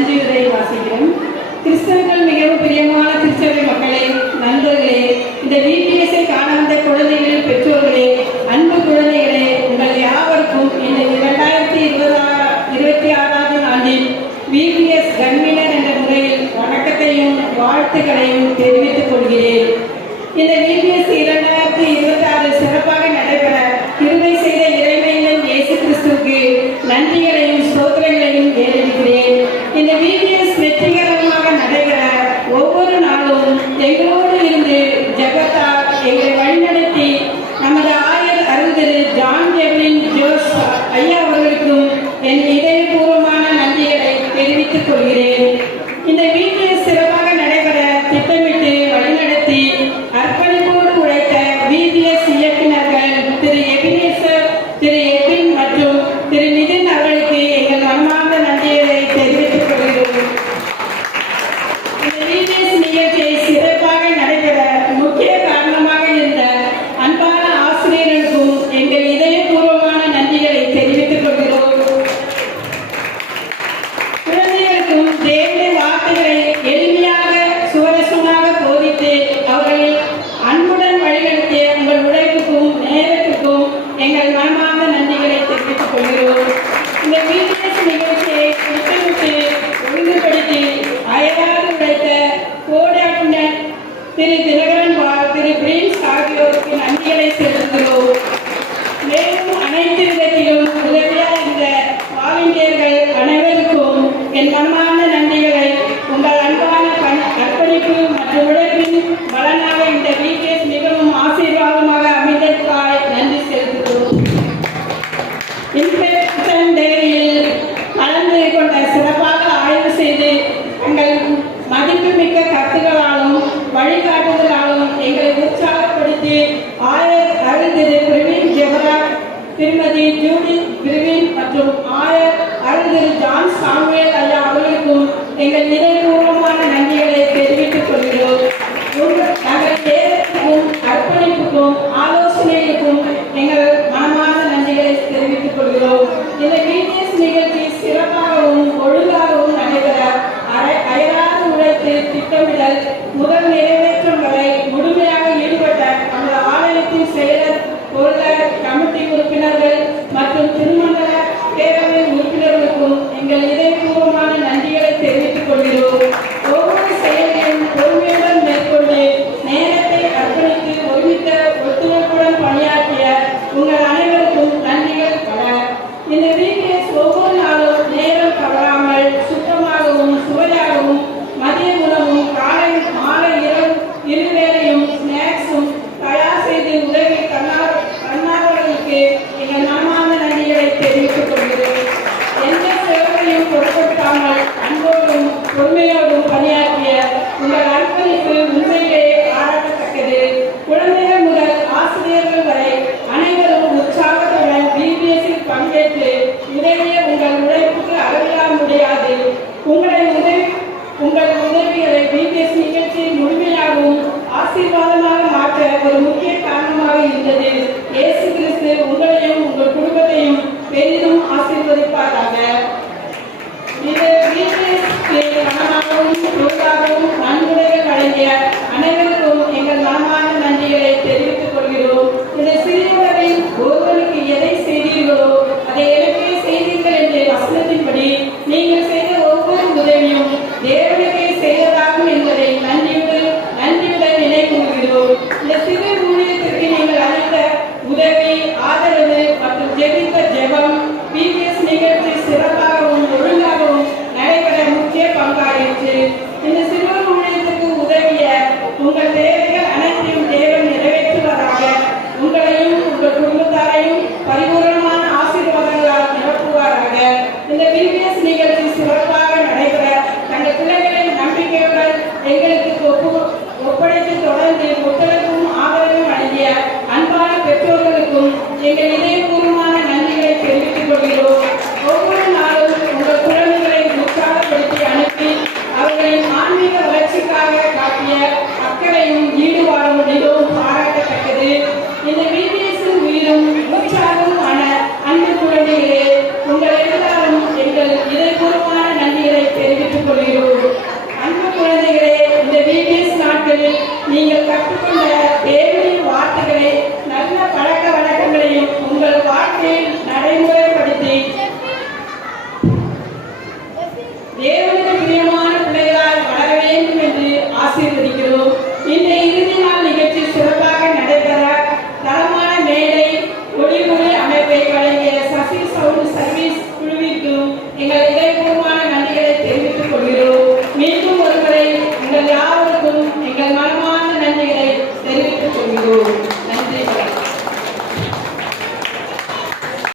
நன்றியுரை வாசிக்கிறோம். கிறிஸ்தவர்கள் மிகவும் பிரியமான கிறிஸ்தவ மக்களே, நண்பர்களே, இந்த VPS-ஐ காண வந்த குழந்தைகளின் பெற்றோர்களே, அன்பு குழந்தைகளே, உங்கள் யாவருக்கும் இந்த 2026ஆம் ஆண்டில் VPS கன்வீனர் என்ற முறையில் வணக்கத்தையும் வாழ்த்துக்களையும் தெரிவித்துக் கொள்கிறேன். இந்த VPS 2026 சிறப்பாக நடைபெற கிருபை செய்த இறைமையின் இயேசு கிறிஸ்துவுக்கு நன்றிகளையும் ஸ்தோத்திரங்களையும் ஏறெடுக்கிறேன். இந்த VPS வெற்றிகரமாக நடைபெற ஒவ்வொரு நாளும் எங்களோடு இருந்து ஜெபத்தால் எங்களை வழிநடத்தி நமது ஆயர் அருள்திரு ஜான் ஜெப்லின் ஜோஸ் ஐயா அவர்களுக்கும் என் இதயபூர்வமான நன்றிகளை தெரிவித்துக் கொள்கிறேன். இந்த VPS சிறப்பாக நடைபெற திட்டமிட்டு வழிநடத்தி அர்ப்பணிப்போடு உழைத்த VPS இயக்குநர்கள் திரு எபினேசர், திரு எபின் மற்றும் திரு நிதின் அவர்களுக்கு எங்கள் மனமார்ந்த நன்றிகளை தெரிவித்துக் கொள்கிறோம். இந்த VPS நிகழ்ச்சியை சிறப்பாக நடைபெற முக்கிய காரணமாக இருந்த அன்பான ஆசிரியர்களுக்கும் எங்கள் இதயபூர்வமான நன்றிகளை தெரிவித்துக் கொள்கிறோம். குழந்தைகளுக்கும் தேவனுடைய வார்த்தைகளை எளிமையாக சுவரசமாக போதித்து அவர்களை அன்புடன் வழிநடத்திய உங்கள் உழைப்புக்கும் நேரத்துக்கும் எங்கள் மனமார்ந்த நன்றிகளை தெரிவித்துக் கொள்கிறோம். இந்த VPS நிகழ்ச்சியை திட்டமிட்டு ஒழுங்குபடுத்தி அயராது உழைத்த கோஆர்டினேட்டர் திரு தினகரன், திரு பிரின்ஸ் ஆகியோருக்கு நன்றிகளை செலுத்துகிறோம். மேலும் அனைத்து விதத்திலும் உதவியாக இருந்த வாலண்டியர்கள் அனைவருக்கும் என் மனமார்ந்த நன்றிகளை உங்கள் அன்பான அர்ப்பணிப்பு மற்றும் உழைப்பின் பலனாக இந்த VPS மிகவும் ஆசீர்வாதமாக அமைந்ததற்காக நன்றி செலுத்துகிறோம். இன்ஸ்பெக்ஷன் டேயில் கலந்து கொண்ட சிறப்பாக ஆய்வு செய்து எங்கள் மதிப்புமிக்க கருத்துக்களாலும் வழிகாட்டுதலாலும் எங்களை உற்சாகப்படுத்தி ஆயர் அருள்திரு பிரவீன் ஜெபராஜ், திருமதி ஜூடி பிரவீன் மற்றும் ஆயர் அருள்திரு ஜான் சாமுவேல் ஐயா அவர்களுக்கும் எங்கள் இதயபூர்வமான நன்றிகளை தெரிவித்துக் கொள்கிறோம். நாங்கள் தேவனுக்கும் அர்ப்பணிப்புக்கும் ஆலோசனைகளுக்கும் எங்கள் மனமார்ந்த நன்றிகளை தெரிவித்துக் கொள்கிறோம். இந்த VPS நிகழ்ச்சி சிறப்பாகவும் ஒழுங்காகவும் நடைபெற அயராது உழைத்து திட்டமிடல் முதல் நிறைவேற்றம் வரை முழுமையாக ஈடுபட்ட நமது ஆலயத்தின் செயலர், பொருளர், கமிட்டி உறுப்பினர்கள் மற்றும் திருமண பேரவை உறுப்பினர்களுக்கும் எங்கள் இதயபூர்வமான நன்றிகளை தெரிவித்துக் கொள்கிறோம். ஒவ்வொரு செயலையும் பொறுமையுடன் மேற்கொண்டு நேரத்தை அர்ப்பணித்து ஒருமித்த ஒத்துழைப்புடன் பணியாற்றிய உங்கள் அனைவருக்கும் நன்றிகள் பல. இந்த VPS ஒவ்வொரு நாளும் நேரம் தவறாமல் சுத்தமாகவும் சுவையாகவும் மதிய உணவும் காலை மாலை இருவேளையும் ஸ்நாக்ஸும் தயார் செய்து உதவி தன்னார்வலர்களுக்கு எங்கள் மனமார்ந்த நன்றிகளை தெரிவித்துக் கொள்கிறோம். எந்த சேவையும் பொருட்படுத்தாமல் அன்போடும் பொறுமையோடும் பணியாற்றிய உங்கள் அர்ப்பணிப்பு உண்மையிலேயே பாராட்டத்தக்கது. குழந்தைகள் முதல் ஆசிரியர்கள் வரை அனைவரும் உற்சாகத்துடன் VPS-இல் பங்கேற்று உதவிய உங்கள் உழைப்புக்கு அளவிட முடியாது. உங்கள் உதவிகளை VPS நிகழ்ச்சி முழுமையாகவும் ஆசீர்வாதமாக மாற்ற ஒரு முக்கிய காரணமாக இருந்தது. இயேசு கிறிஸ்து உங்களையும் உங்கள் குடும்பத்தையும் பெரிதும் ஆசீர்வதிப்பாராக. இது VPS-க்கு பணமாகவும் பொருளாகவும் நன்கொடைகள் வழங்கிய அனைவருக்கும் எங்கள் மனமார்ந்த நன்றிகளை தெரிவித்துக் கொள்கிறோம். இந்த சிறியவரில் ஒருவருக்கு எதை செய்தீர்களோ அதை எனக்கே செய்தீர்கள் என்ற வசனத்தின்படி நீங்கள்